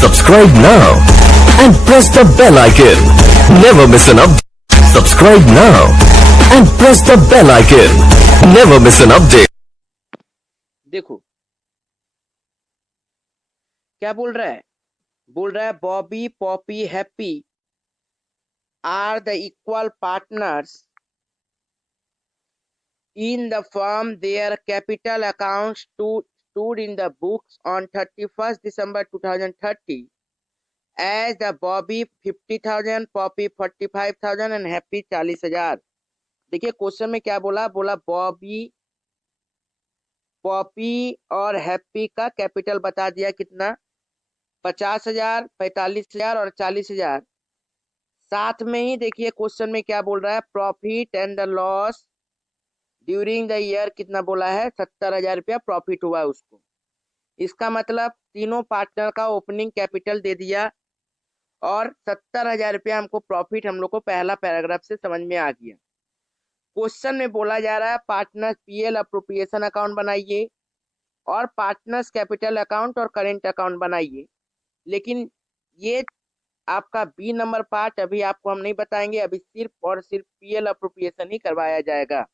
Subscribe now and press the bell icon. Never miss an update. Subscribe now and press the bell icon. Never miss an update. देखो क्या बोल रहा है Bobby Poppy Happy are the equal partners in the firm. Their capital accounts stood in the books on 31st December 2030 as the Bobby 50,000, Poppy 45,000 and Happy 40,000. देखिए question में क्या बोला Bobby Poppy और हैप्पी का कैपिटल बता दिया कितना 50,000, 45,000 और 40,000। साथ में ही देखिए क्वेश्चन में क्या बोल रहा है profit and the loss during the year कितना बोला है 70,000 रुपया प्रॉफिट हुआ उसको। इसका मतलब तीनों पार्टनर का ओपनिंग कैपिटल दे दिया और 70,000 रुपया हमको प्रॉफिट हम लोग को पहला पैराग्राफ से समझ में आ गया। क्वेश्चन में बोला जा रहा है पार्टनर्स पीएल अप्रोप्रिएशन अकाउंट बनाइए और पार्टनर्स कैपिटल अकाउंट और करेंट अकाउंट बनाइए, लेकिन ये आपका बी नंबर पार्ट अभी आपको हम नहीं बताएंगे, अभी सिर्फ और सिर्फ पीएल अप्रोप्रिएशन ही करवाया जाएगा।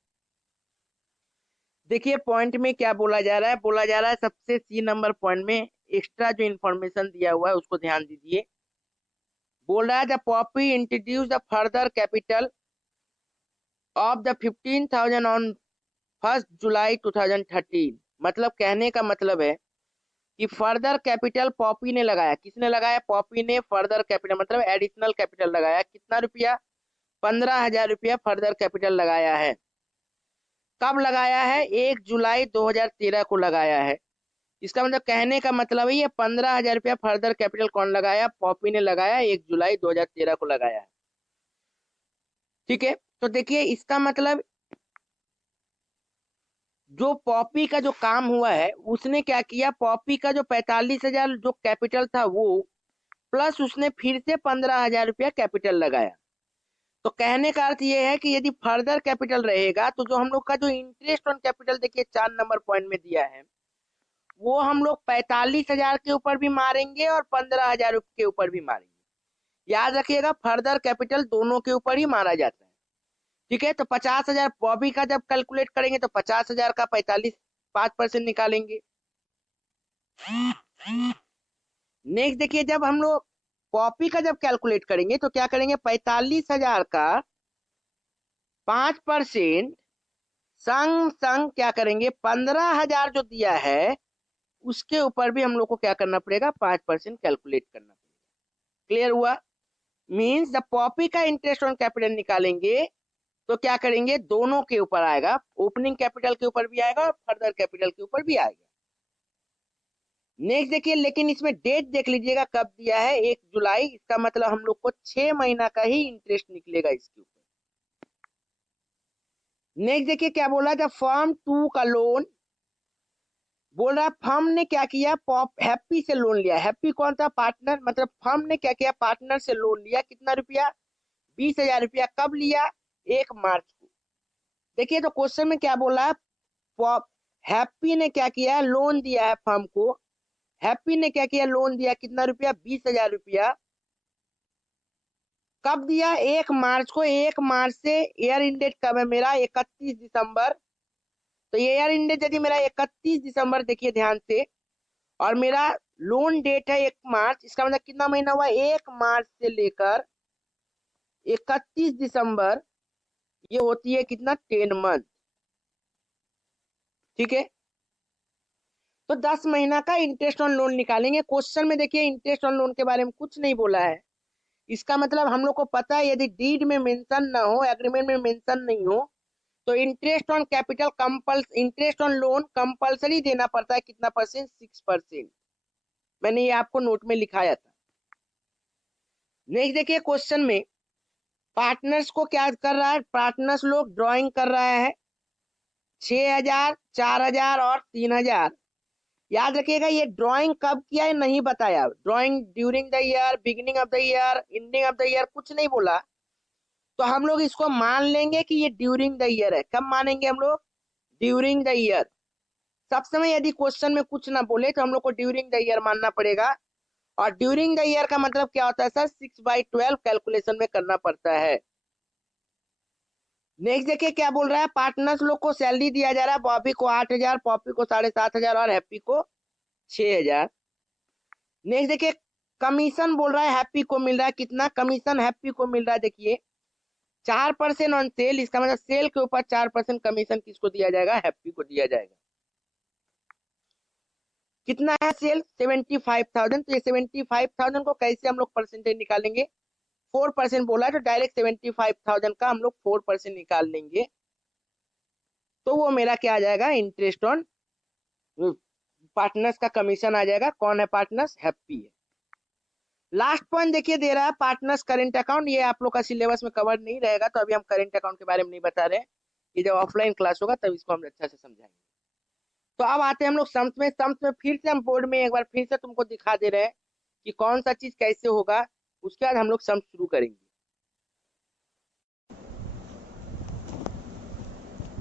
देखिए पॉइंट में क्या बोला जा रहा है सबसे सी नंबर पॉइंट में एक्स्ट्रा जो इन्फॉर्मेशन दिया हुआ है उसको ध्यान दीजिए। बोल रहा है the Poppy introduce the further capital of the 15,000 on 1 जुलाई 2013। मतलब कहने का मतलब है कि फर्दर कैपिटल पॉपी ने लगाया। किसने लगाया? पॉपी ने फर्दर कैपिटल मतलब एडिशनल कैपिटल लगाया। कितना रुपया? 15,000 रुपया फर्दर कैपिटल लगाया है। कब लगाया है? 1 जुलाई 2013 को लगाया है। इसका मतलब कहने का मतलब है ये 15,000 रुपया फर्दर कैपिटल कौन लगाया? पॉपी ने लगाया, 1 जुलाई 2013 को लगाया है। ठीक है, तो देखिए इसका मतलब जो पॉपी का जो काम हुआ है उसने क्या किया, पॉपी का जो 45,000 जो कैपिटल था वो प्लस उसने फिर से 15,000 रुपया कैपिटल लगाया। तो कहने का अर्थ ये है कि यदि फर्दर कैपिटल रहेगा तो जो हम लोग का जो इंटरेस्ट ऑन कैपिटल देखिए 4 नंबर पॉइंट में दिया है वो हम लोग 45,000 के ऊपर भी मारेंगे और 15,000 के ऊपर भी मारेंगे। याद रखिएगा फर्दर कैपिटल दोनों के ऊपर ही मारा जाता है। ठीक है, तो 50,000 बॉबी का जब कैलकुलेट करेंगे तो 50,000 का 5% निकालेंगे। नेक्स्ट देखिए जब हम लोग पॉपी का जब कैलकुलेट करेंगे तो क्या करेंगे 45,000 का 5% संग क्या करेंगे 15,000 जो दिया है उसके ऊपर भी हम लोग को क्या करना पड़ेगा 5% कैलकुलेट करना पड़ेगा। क्लियर हुआ? मींस द पॉपी का इंटरेस्ट ऑन कैपिटल निकालेंगे तो क्या करेंगे दोनों के ऊपर आएगा, ओपनिंग कैपिटल के ऊपर भी आएगा और फर्दर कैपिटल के ऊपर भी आएगा। नेक्स्ट देखिए लेकिन इसमें डेट देख लीजिएगा कब दिया है 1 जुलाई। इसका मतलब हम लोग को 6 महीना का ही इंटरेस्ट निकलेगा इसके ऊपर। नेक्स्ट देखिए क्या बोला था फर्म 2 का लोन। बोल रहा है फर्म ने क्या किया हैप्पी से लोन लिया। हैप्पी कौन सा? पार्टनर। मतलब फर्म ने क्या किया पार्टनर से लोन लिया। कितना रुपया? 20,000 रुपया। कब लिया? 1 मार्च को। देखिए तो क्वेश्चन में क्या बोला है हैप्पी ने क्या किया लोन दिया है फर्म को। हैप्पी ने क्या किया लोन दिया कितना रुपया 20,000 रुपया। कब दिया? 1 मार्च को। 1 मार्च से ईयर इंडेट कब है मेरा 31 दिसंबर। तो ये ईयर इंडेट यदि मेरा 31 दिसंबर देखिए ध्यान से और मेरा लोन डेट है 1 मार्च। इसका मतलब कितना महीना हुआ 1 मार्च से लेकर 31 दिसंबर। ये होती है कितना 10 मंथ। ठीक है, तो 10 महीना का इंटरेस्ट ऑन लोन निकालेंगे। क्वेश्चन में देखिए इंटरेस्ट ऑन लोन के बारे में कुछ नहीं बोला है। इसका मतलब हम लोग को पता है यदि डीड में मेंशन ना हो, एग्रीमेंट में मेंशन नहीं हो तो interest on capital interest on loan compulsory देना पड़ता है। कितना परसेंट? 6%। मैंने ये आपको नोट में लिखाया था। नेक्स्ट देखिए क्वेश्चन में पार्टनर्स को क्या कर रहा है, पार्टनर्स लोग ड्राइंग कर रहा है 6,000, 4,000 और 3,000। याद रखिएगा ये ड्राइंग कब किया है नहीं बताया। Drawing during the year, beginning of the year, ending of the year कुछ नहीं बोला। तो हम लोग इसको मान लेंगे कि ये ड्यूरिंग द ईयर है। कब मानेंगे हम लोग? During the year. सब समय यदि क्वेश्चन में कुछ ना बोले तो हम लोग को ड्यूरिंग द ईयर मानना पड़ेगा। और ड्यूरिंग द ईयर का मतलब क्या होता है सर, 6/12 कैलकुलेशन में करना पड़ता है। नेक्स्ट देखिए क्या बोल रहा है, पार्टनर्स लोग को सैलरी दिया जा रहा है, बॉबी को 8,000, पॉपी को 7,500 और हैप्पी को 6,000। नेक्स्ट देखिए कमीशन बोल रहा है, हैप्पी को मिल रहा है कितना कमीशन, हैप्पी को मिल रहा है देखिए 4% ऑन सेल। इसका मतलब सेल के ऊपर 4% कमीशन किसको दिया जाएगा, हैप्पी को दिया जाएगा। कितना है सेल, 75,000। तो ये 75,000 को कैसे हम लोग परसेंटेज निकालेंगे, 4% बोला है तो डायरेक्ट 75,000 का हम लोग 4% निकाल लेंगे, तो वो मेरा क्या आ जाएगा, इंटरेस्ट ऑन पार्टनर्स का कमीशन आ जाएगा। कौन है पार्टनर्स, हैप्पी है। लास्ट पॉइंट देखिए दे रहा है पार्टनर्स करेंट अकाउंट, ये आप लोग का सिलेबस में कवर नहीं रहेगा, तो अभी हम करेंट अकाउंट के बारे में नहीं बता रहे हैं, ये जब ऑफलाइन क्लास होगा तब इसको हम अच्छा से समझाएंगे। तो अब आते हैं हम लोग सम्स में। सम्स में फिर से हम बोर्ड में एक बार फिर से तुमको दिखा दे रहे हैं कि कौन सा चीज कैसे होगा, उसके बाद हम लोग सम्स शुरू करेंगे।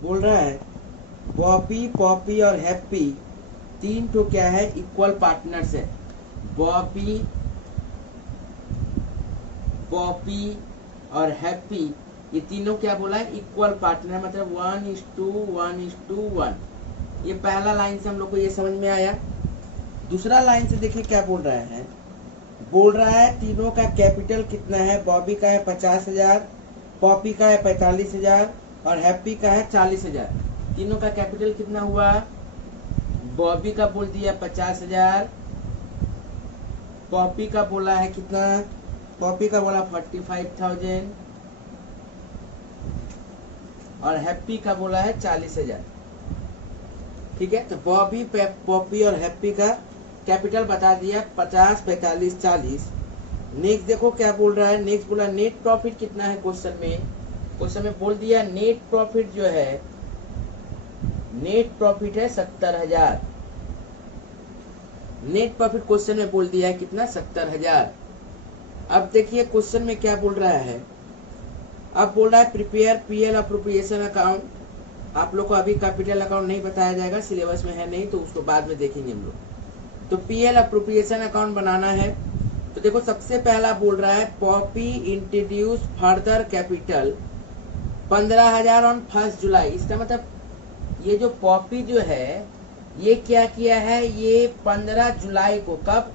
बोल रहा है बॉबी, पॉपी और हैप्पी तीन तो क्या है, इक्वल पार्टनर्स है। बॉबी, पॉपी और हैप्पी ये तीनों क्या बोला है, इक्वल पार्टनर, मतलब 1:1:1। ये पहला लाइन से हम लोग को ये समझ में आया। दूसरा लाइन से देखिए क्या बोल रहा है, बोल रहा है तीनों का कैपिटल कितना है, बॉबी का है 50,000, पॉपी का है 45,000 और हैप्पी का है 40,000। तीनों का कैपिटल कितना हुआ, बॉबी का बोल दिया 50,000, पॉपी का बोला है कितना, पॉपी का बोला 45,000 और हैप्पी का बोला है 40,000। ठीक है, तो बॉबी, पॉपी और हैप्पी का कैपिटल बता दिया 50, 45, 40। नेक्स्ट देखो क्या बोल रहा है, नेक्स्ट बोला नेट प्रॉफिट कितना है, क्वेश्चन में बोल दिया नेट प्रॉफिट जो है, नेट प्रॉफिट है 70,000। नेट प्रॉफिट क्वेश्चन में बोल दिया है कितना, 70,000। अब देखिए क्वेश्चन में क्या बोल रहा है, अब बोल रहा है प्रिपेयर पीएल अप्रोप्रिएशन अकाउंट। आप लोग को अभी कैपिटल अकाउंट नहीं बताया जाएगा, सिलेबस में है नहीं, तो उसको बाद में देखेंगे हम लोग। तो पीएल अप्रोप्रिएशन अकाउंट बनाना है, तो देखो सबसे पहला बोल रहा है Poppy introduce further capital 15,000 on 1 जुलाई। इसका मतलब ये जो पॉपी जो है ये क्या किया है, ये 15 जुलाई को, कब,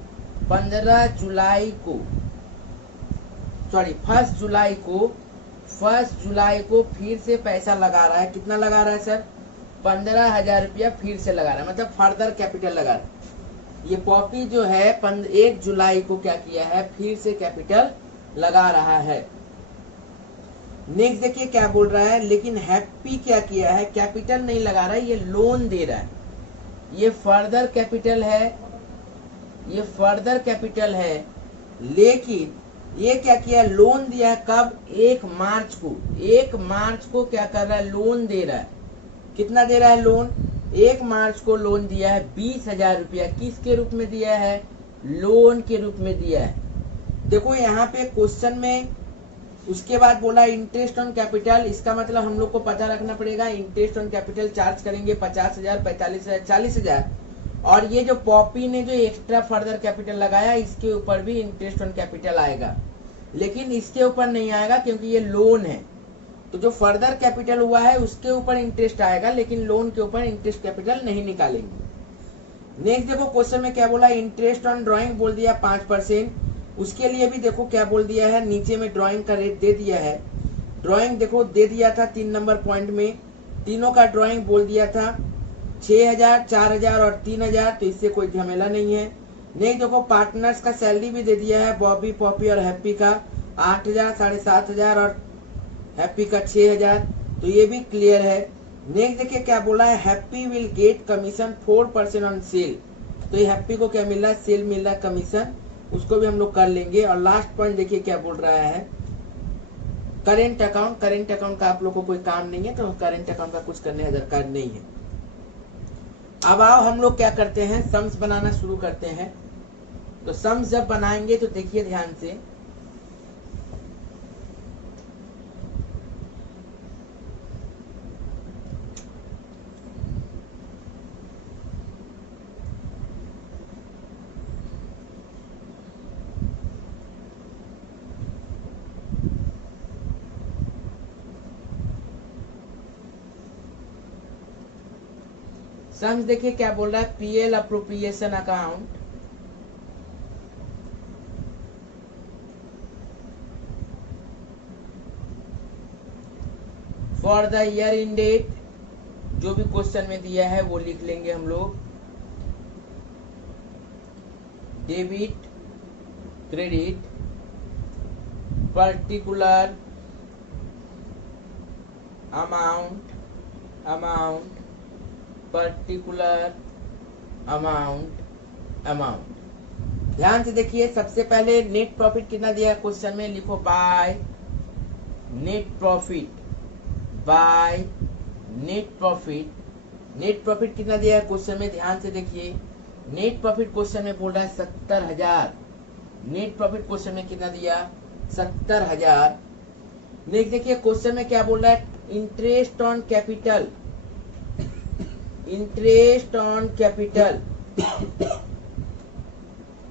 15 जुलाई को, सॉरी 1 जुलाई को, 1 जुलाई को फिर से पैसा लगा रहा है। कितना लगा रहा है सर, 15,000 रुपया फिर से लगा रहा है, मतलब फर्दर कैपिटल लगा रहा है। ये पॉपी जो है 1 जुलाई को क्या किया है, फिर से कैपिटल लगा रहा है। नेक्स्ट देखिए क्या बोल रहा है, लेकिन हैप्पी क्या किया है, कैपिटल नहीं लगा रहा है, ये लोन दे रहा है। ये फर्दर कैपिटल है, ये फर्दर कैपिटल है, लेकिन ये क्या किया, लोन दिया है। कब, 1 मार्च को। 1 मार्च को क्या कर रहा है, लोन दे रहा है। कितना दे रहा है लोन, 1 मार्च को लोन दिया है 20,000 रुपया। किसके रूप में दिया है, लोन के रूप में दिया है। देखो यहाँ पे क्वेश्चन में उसके बाद बोला इंटरेस्ट ऑन कैपिटल। इसका मतलब हम लोग को पता रखना पड़ेगा, इंटरेस्ट ऑन कैपिटल चार्ज करेंगे 50,000, 45,000, 40,000। और ये जो पॉपी ने जो एक्स्ट्रा फर्दर कैपिटल लगाया, इसके ऊपर भी इंटरेस्ट ऑन कैपिटल आएगा, लेकिन इसके ऊपर नहीं आएगा क्योंकि ये लोन है। तो जो फर्दर कैपिटल हुआ है उसके ऊपर इंटरेस्ट आएगा, लेकिन लोन के ऊपर इंटरेस्ट कैपिटल नहीं निकालेंगे। नेक्स्ट देखो क्वेश्चन में क्या बोला, इंटरेस्ट ऑन ड्राइंग बोल दिया 5%। उसके लिए भी देखो क्या बोल दिया है, नीचे में ड्राइंग का रेट दे दिया है। ड्राइंग देखो दे दिया था 3 नंबर पॉइंट में, तीनों का ड्राइंग बोल दिया था 6,000, 4,000 और 3,000, तो इससे कोई झमेला नहीं है। नेक्स्ट देखो पार्टनर्स का सैलरी भी दे दिया है, बॉबी, पॉपी और हैप्पी का 8,000, 7,500 और हैप्पी का 6,000, तो ये भी क्लियर है। नेक्स्ट देखिए क्या बोला है, happy will get commission 4% on sale. तो ये हैप्पी को क्या मिल रहा है, सेल मिल रहा है, कमीशन, उसको भी हम लोग कर लेंगे। और लास्ट पॉइंट देखिए क्या बोल रहा है, करेंट अकाउंट। करेंट अकाउंट का आप लोग को कोई काम नहीं है, तो करेंट अकाउंट का कुछ करने का दरकार नहीं है। अब आओ हम लोग क्या करते हैं, सम्स बनाना शुरू करते हैं। तो सम्स जब बनाएंगे तो देखिए ध्यान से, सम्स देखिए क्या बोल रहा है, PL appropriation account for the year ended, जो भी क्वेश्चन में दिया है वो लिख लेंगे हम लोग। Debit credit particular amount particular amount. ध्यान से देखिए, सबसे पहले नेट प्रॉफिट कितना दिया है क्वेश्चन में, लिखो by net profit, by net profit. Net profit कितना दिया है क्वेश्चन में, ध्यान से देखिए। नेट प्रॉफिट क्वेश्चन में बोल रहा है 70,000। नेट प्रॉफिट क्वेश्चन में कितना दिया, 70,000। नेक्स्ट देखिए क्वेश्चन में क्या बोल रहा है, interest on capital, interest on capital.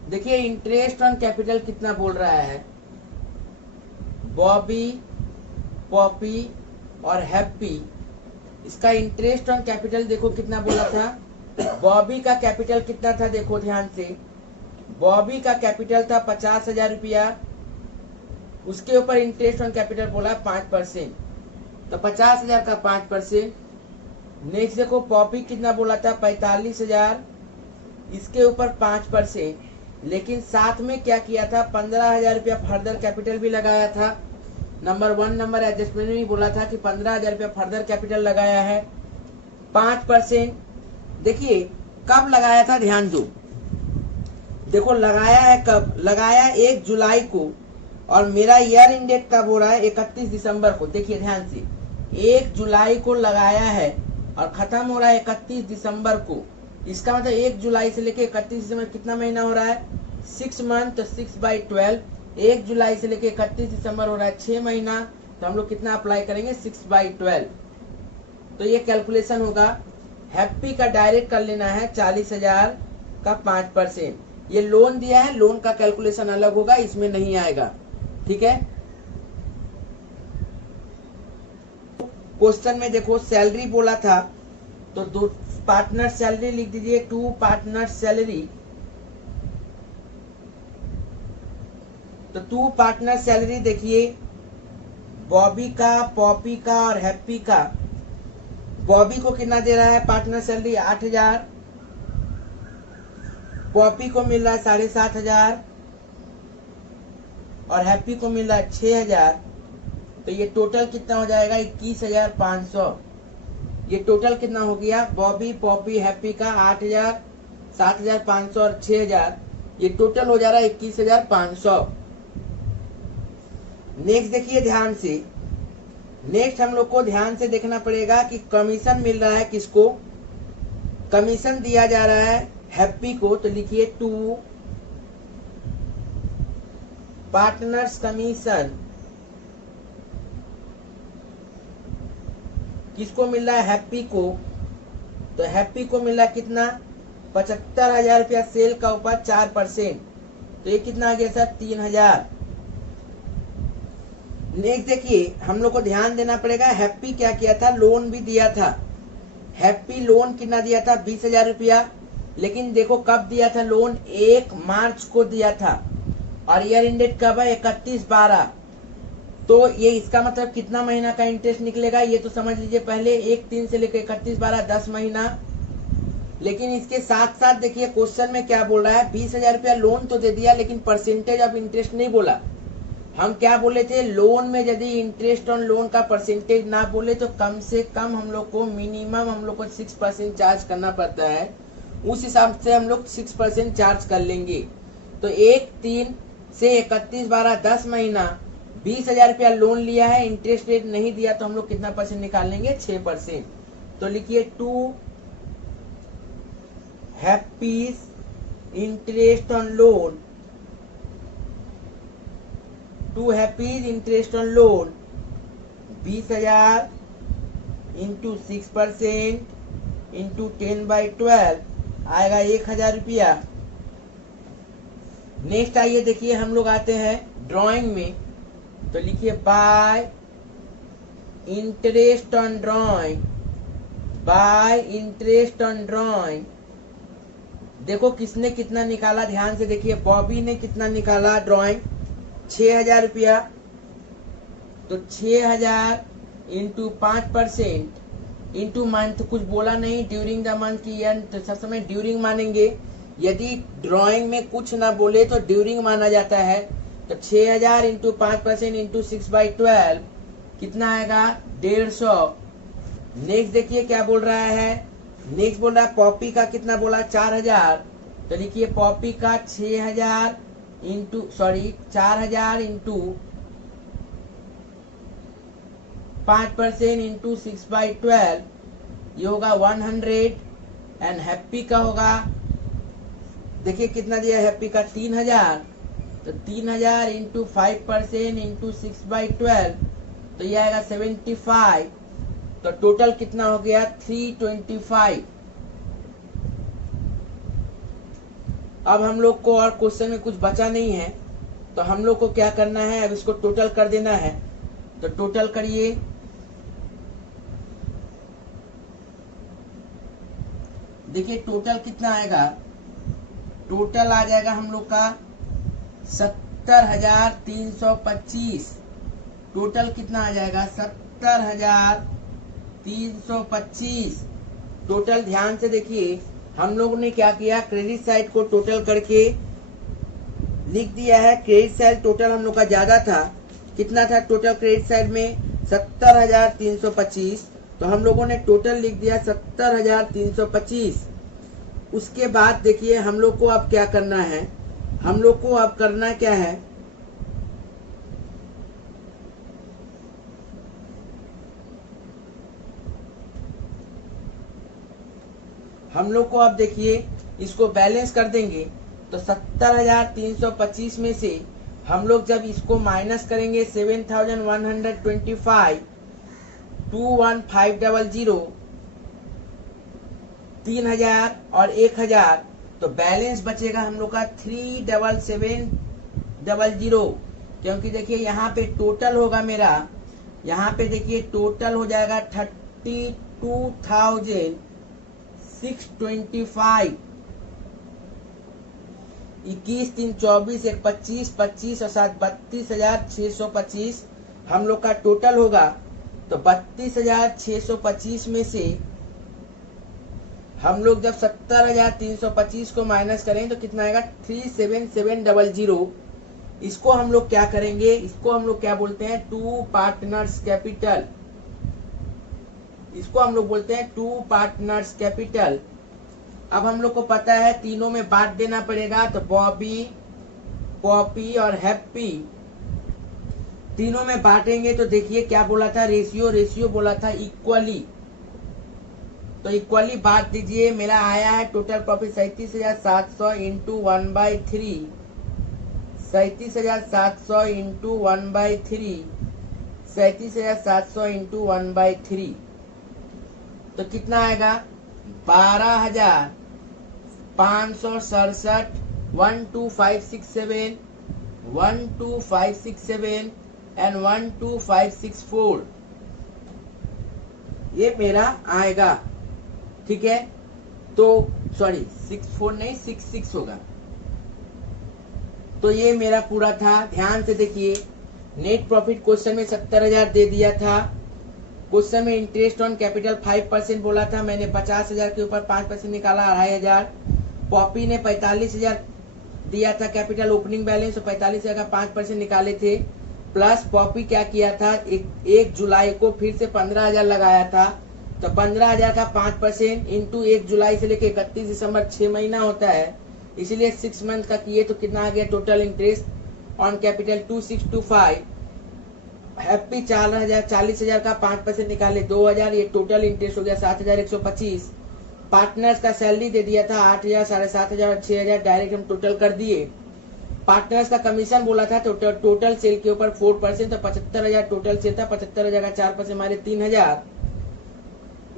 देखिए इंटरेस्ट ऑन कैपिटल कितना बोल रहा है, बॉबी, पॉपी और हैप्पी, इसका इंटरेस्ट ऑन कैपिटल देखो कितना बोला था। बॉबी का कैपिटल कितना था, देखो ध्यान से, बॉबी का कैपिटल था 50,000 रुपया, उसके ऊपर इंटरेस्ट ऑन कैपिटल बोला 5%, तो 50,000 का 5%। नेक्स्ट देखो पॉपी कितना बोला था, 45,000, इसके ऊपर 5%, लेकिन साथ में क्या किया था, 15,000 रुपया फर्दर कैपिटल भी लगाया था। नंबर 1 नंबर एडजस्टमेंट में बोला था कि 15,000 रुपया फर्दर कैपिटल लगाया है, 5%। देखिए कब लगाया था, ध्यान दो, देखो लगाया है कब, लगाया 1 जुलाई को, और मेरा ईयर इन डेट कब हो रहा है, 31 दिसंबर को। देखिए ध्यान से, 1 जुलाई को लगाया है और खत्म हो रहा है 31 दिसंबर को। इसका मतलब 1 जुलाई से लेके 31 दिसंबर कितना महीना हो रहा है, 6 मंथ, तो 6/12। 1 जुलाई से लेके 31 दिसंबर हो रहा है 6 महीना, तो हम लोग कितना अप्लाई करेंगे, 6/12। तो ये कैलकुलेशन होगा। हैप्पी का डायरेक्ट कर लेना है 40,000 का 5%। ये लोन दिया है, लोन का कैलकुलेशन अलग होगा, इसमें नहीं आएगा, ठीक है। क्वेश्चन में देखो सैलरी बोला था, तो 2 पार्टनर सैलरी लिख दीजिए, 2 पार्टनर सैलरी। तो 2 पार्टनर सैलरी देखिए, बॉबी का, पॉपी का और हैप्पी का। बॉबी को कितना दे रहा है पार्टनर सैलरी, 8,000, पॉपी को मिल रहा है 7,500 और हैप्पी को मिल रहा है 6,000। तो ये टोटल कितना हो जाएगा, 21,500। ये टोटल कितना हो गया, बॉबी, पॉपी, हैप्पी का 8,000, 7,500 और 6,000, ये टोटल हो जा रहा है 21,500। नेक्स्ट देखिए ध्यान से, नेक्स्ट हम लोग को ध्यान से देखना पड़ेगा कि कमीशन मिल रहा है किसको, कमीशन दिया जा रहा है हैप्पी को, तो लिखिए 2 पार्टनर्स कमीशन। किसको मिल रहा है, हैप्पी को, तो हैप्पी को मिल रहा है कितना, 75,000 रुपया सेल का ऊपर 4%, तो ये कितना आ गया सर, 3,000। नेक्स्ट देखिए हम लोग को ध्यान देना पड़ेगा, हैप्पी क्या किया था, लोन भी दिया था। हैप्पी लोन कितना दिया था, 20,000 रुपया, लेकिन देखो कब दिया था लोन, 1 मार्च को दिया था, और ईयर इन डेट कब है, 31/12। तो ये इसका मतलब कितना महीना का इंटरेस्ट निकलेगा, ये तो समझ लीजिए पहले, 1/3 से लेकर 31/12, 10 महीना। लेकिन इसके साथ साथ देखिए क्वेश्चन में क्या बोल रहा है, 20,000 रुपया लोन तो दे दिया, लेकिन परसेंटेज ऑफ इंटरेस्ट नहीं बोला। हम क्या बोले थे, लोन में यदि इंटरेस्ट ऑन लोन का परसेंटेज ना बोले तो कम से कम हम लोग को मिनिमम हम लोग को 6% चार्ज करना पड़ता है, उस हिसाब से हम लोग 6% चार्ज कर लेंगे। तो 1/3 से 31/12, 10 महीना, 20,000 रुपया लोन लिया है, इंटरेस्ट रेट नहीं दिया, तो हम लोग कितना परसेंट निकाल लेंगे, 6%। तो लिखिए 2 happies interest on loan, 2 happies interest on loan 20,000 into 6% into 10/12 आएगा 1,000 रुपया। नेक्स्ट आइए देखिए हम लोग आते हैं ड्राइंग में, तो लिखिए bye interest on drawing, bye interest on drawing. देखो किसने कितना निकाला, ध्यान से देखिए। बॉबी ने कितना निकाला ड्रॉइंग, 6,000 रुपया। तो 6,000 इंटू 5% इंटू मंथ, कुछ बोला नहीं ड्यूरिंग द मंथ की, तो सब समय ड्यूरिंग मानेंगे। यदि ड्राइंग में कुछ ना बोले तो ड्यूरिंग माना जाता है। तो 6,000 इंटू 5% इंटू 6/12 कितना आएगा, 150। नेक्स्ट देखिए क्या बोल रहा है, नेक्स्ट बोल रहा है पॉपी का कितना बोला, 4,000। तो लिखिए पॉपी का 4,000 इंटू 5% इंटू 6/12, ये होगा 100। एंड हैप्पी का होगा, देखिए कितना दिया हैप्पी का, 3,000। तो 3,000 इंटू 5% इंटू 6/12, तो ये आएगा 75। तो टोटल कितना हो गया, 325। अब हम लोग को और क्वेश्चन में कुछ बचा नहीं है, तो हम लोग को क्या करना है, अब इसको टोटल कर देना है। तो टोटल करिए, देखिए टोटल कितना आएगा, टोटल आ जाएगा हम लोग का 70,325। टोटल कितना आ जाएगा, 70,325 टोटल। ध्यान से देखिए, हम लोगों ने क्या किया, क्रेडिट साइड को टोटल करके लिख दिया है। क्रेडिट साइड टोटल हम लोग का ज्यादा था, कितना था टोटल क्रेडिट साइड में, 70,325। तो हम लोगों ने टोटल लिख दिया 70,325। उसके बाद देखिए हम लोग को अब क्या करना है, हम लोग को अब करना क्या है, हम लोग को अब देखिए इसको बैलेंस कर देंगे। तो 70,325 में से हम लोग जब इसको माइनस करेंगे 7,125, 21500, 3,000 और 1,000, तो बैलेंस बचेगा हम लोग का 3,770। क्योंकि देखिए यहाँ पे टोटल होगा मेरा, यहाँ पे देखिए टोटल हो जाएगा 32,625। 21, 3, 24, 1, 25, 25 और 7, 32,625 हम लोग का टोटल होगा। तो 32,625 में से हम लोग जब 70,325 को माइनस करें तो कितना आएगा, 37700। इसको हम लोग क्या करेंगे, इसको हम लोग क्या बोलते हैं, टू पार्टनर्स कैपिटल। इसको हम लोग बोलते हैं टू पार्टनर्स कैपिटल। अब हम लोग को पता है तीनों में बांट देना पड़ेगा। तो बॉबी, पॉपी और हैप्पी तीनों में बांटेंगे। तो देखिए क्या बोला था, रेशियो बोला था इक्वली। तो इक्वली बांट दीजिए। मेरा आया है total profit 37,700 into 1/3, 37,700 into 1/3, 37,700 into 1/3। तो कितना आएगा, 12,567, 12567, 12567 एंड 12564 ये मेरा आएगा। ठीक है, तो सॉरी 64 नहीं 66 होगा। तो ये मेरा पूरा था। ध्यान से देखिए, नेट प्रॉफिट क्वेश्चन में 70,000 दे दिया था। क्वेश्चन में इंटरेस्ट ऑन कैपिटल 5% बोला था, मैंने 50,000 के ऊपर 5% निकाला, 2,500। पॉपी ने 45,000 दिया था कैपिटल ओपनिंग बैलेंस, तो 45,000 का 5% निकाले थे। प्लस पॉपी क्या किया था, 1 जुलाई को फिर से 15,000 लगाया था। तो 15,000 का 5% इंटू 1 जुलाई से लेकर 31 दिसंबर 6 महीना होता है, इसीलिए 6 मंथ का किए। तो कितना आ गया total interest on capital, 2625। Happy 40,000 का 5% निकाले, 2,000, ये टोटल इंटरेस्ट हो गया 7,125। पार्टनर्स का सैलरी दे दिया था 8,000, 7,500 और 6,000, डायरेक्ट हम टोटल कर दिए। पार्टनर्स का कमीशन बोला था टोटल सेल के ऊपर 4%, तो 75,000 टोटल सेल था, 75,000 का 4% हमारे 3,000।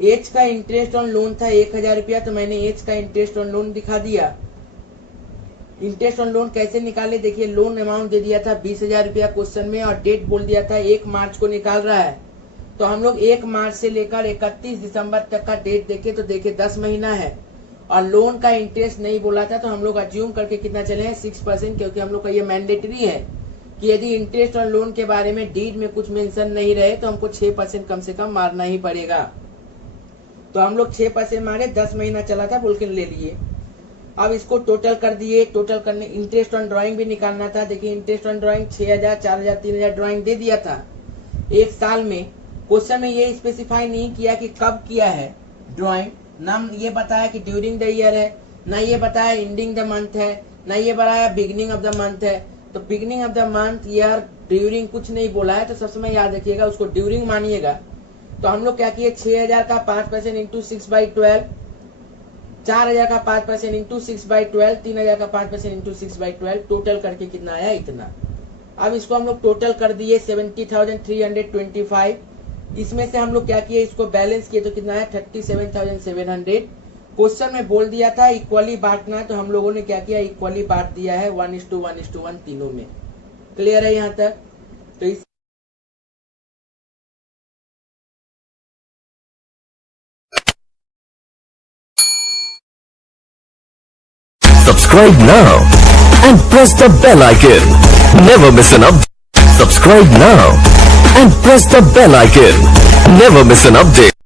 एच का इंटरेस्ट ऑन लोन था 1,000 रुपया, तो मैंने एच का इंटरेस्ट ऑन लोन दिखा दिया। इंटरेस्ट ऑन लोन कैसे निकाले, देखिए लोन अमाउंट दे दिया था 20,000 रुपया क्वेश्चन में, और डेट बोल दिया था 1 मार्च को निकाल रहा है। तो हम लोग 1 मार्च से लेकर 31 दिसंबर तक का डेट देखे तो देखे 10 महीना है और लोन का इंटरेस्ट नहीं बोला था, तो हम लोग अज्यूम करके कितना चले हैं 6%, क्योंकि हम लोग का ये मैंडेटरी है कि यदि इंटरेस्ट और लोन के बारे में डीड में कुछ मेंशन नहीं रहे तो हमको 6% कम से कम मारना ही पड़ेगा। तो हम लोग 6% मारे, 10 महीना चला था बोल के ले लिए। अब इसको टोटल कर दिए, टोटल करने इंटरेस्ट ऑन ड्राइंग भी निकालना था। देखिए इंटरेस्ट ऑन ड्राइंग 6000, 4000, 3000 ड्राइंग दे दिया था एक साल में। क्वेश्चन में ये स्पेसिफाई नहीं किया कि कब किया है ड्राइंग, ना ये बताया कि ड्यूरिंग द ईयर है, ना ये बताया एंडिंग द मंथ है, ना ये बताया बिगिनिंग ऑफ द मंथ है। तो beginning of the month, year, during कुछ नहीं बोला है, तो सब समय याद रखिएगा उसको ड्यूरिंग मानिएगा। तो हम लोग क्या किए 6000 का 5% इंटू 6/12, 4000 का 5% इंटू 6/12, 3000 का 5% इंटू 6/12, टोटल करके कितना आया इतना। अब इसको हम लोग टोटल कर दिए 70,325। इसमें से हम लोग क्या किए इसको बैलेंस किए तो कितना है 37,700। क्वेश्चन में बोल दिया था इक्वली बांटना है, तो हम लोगों ने क्या किया इक्वली बांट दिया है 1:1:1 तीनों में। क्लियर है यहाँ तक? तो इस Subscribe now and press the bell icon. Never miss an update. Subscribe now and press the bell icon. Never miss an update.